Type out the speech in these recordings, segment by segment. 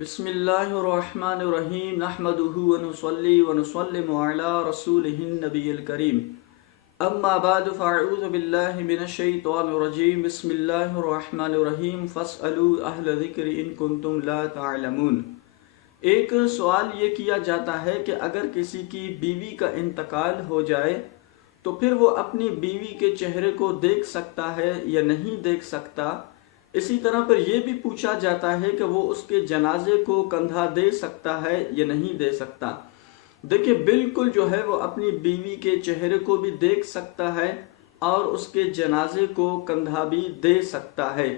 بسم اللہ الرحمن الرحیم نحمدہ ونصلی ونسلم علی رسولہ النبی الکریم اما بعد فاعوذ باللہ من الشیطان الرجیم بسم اللہ الرحمن الرحیم فاسألوا اہل ذکر ان کنتم لا تعلمون۔ ایک سوال یہ کیا جاتا ہے کہ اگر کسی کی بیوی کا انتقال ہو جائے تو پھر وہ اپنی بیوی کے چہرے کو دیکھ سکتا ہے یا نہیں دیکھ سکتا۔ اسی طرح پر یہ بھی پوچھا جاتا ہے کہ وہ اس کے جنازے کو کندھا دے سکتا ہے یا نہیں دے سکتا۔ دیکھیں بالکل جو ہے وہ اپنی بیوی کے چہرے کو بھی دیکھ سکتا ہے اور اس کے جنازے کو کندھا بھی دے سکتا ہے۔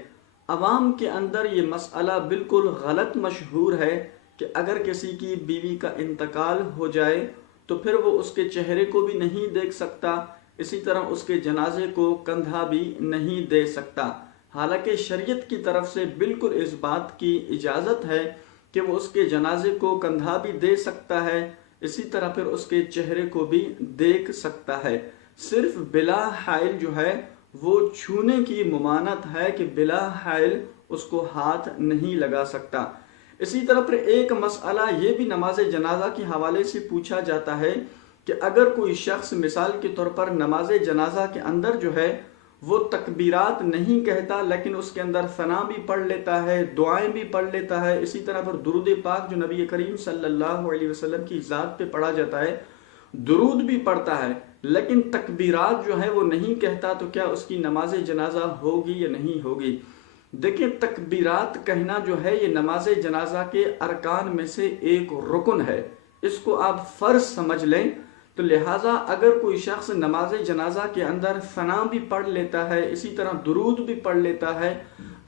عوام کے اندر یہ مسئلہ بالکل غلط مشہور ہے کہ اگر کسی کی بیوی کا انتقال ہو جائے تو پھر وہ اس کے چہرے کو بھی نہیں دیکھ سکتا، اسی طرح اس کے جنازے کو کندھا بھی نہیں دے سکتا۔ حالانکہ شریعت کی طرف سے بالکل اس بات کی اجازت ہے کہ وہ اس کے جنازے کو کندھا بھی دے سکتا ہے، اسی طرح پھر اس کے چہرے کو بھی دیکھ سکتا ہے۔ صرف بلا حائل جو ہے وہ چھونے کی ممانعت ہے کہ بلا حائل اس کو ہاتھ نہیں لگا سکتا۔ اسی طرح پر ایک مسئلہ یہ بھی نماز جنازہ کے حوالے سے پوچھا جاتا ہے کہ اگر کوئی شخص مثال کے طور پر نماز جنازہ کے اندر جو ہے وہ تکبیرات نہیں کہتا لیکن اس کے اندر ثنا بھی پڑھ لیتا ہے، دعائیں بھی پڑھ لیتا ہے، اسی طرح پر درود پاک جو نبی کریم صلی اللہ علیہ وسلم کی ذات پہ پڑھا جاتا ہے درود بھی پڑھتا ہے لیکن تکبیرات جو ہے وہ نہیں کہتا، تو کیا اس کی نماز جنازہ ہوگی یا نہیں ہوگی؟ دیکھیں تکبیرات کہنا جو ہے یہ نماز جنازہ کے ارکان میں سے ایک رکن ہے، اس کو آپ فرض سمجھ لیں۔ تو لہٰذا اگر کوئی شخص نماز جنازہ کے اندر ثنا بھی پڑھ لیتا ہے، اسی طرح درود بھی پڑھ لیتا ہے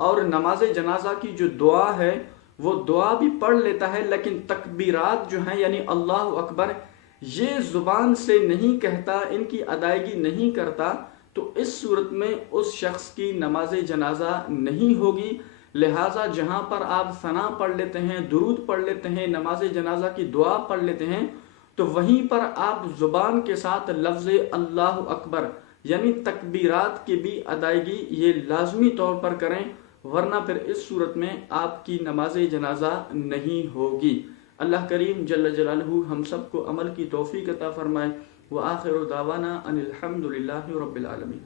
اور نماز جنازہ کی جو دعا ہے وہ دعا بھی پڑھ لیتا ہے لیکن تکبیرات جو ہیں یعنی اللہ اکبر یہ زبان سے نہیں کہتا، ان کی ادائیگی نہیں کرتا، تو اس صورت میں اس شخص کی نماز جنازہ نہیں ہوگی۔ لہٰذا جہاں پر آپ ثنا پڑھ لیتے ہیں، درود پڑھ لیتے ہیں، نماز جنازہ کی دعا پڑھ لیتے ہیں، تو وہیں پر آپ زبان کے ساتھ لفظ اللہ اکبر یعنی تکبیرات کی بھی ادائیگی یہ لازمی طور پر کریں، ورنہ پھر اس صورت میں آپ کی نماز جنازہ نہیں ہوگی۔ اللہ کریم جل جلالہ ہم سب کو عمل کی توفیق عطا فرمائے۔ وآخر دعوانا ان الحمد للہ رب العالمین۔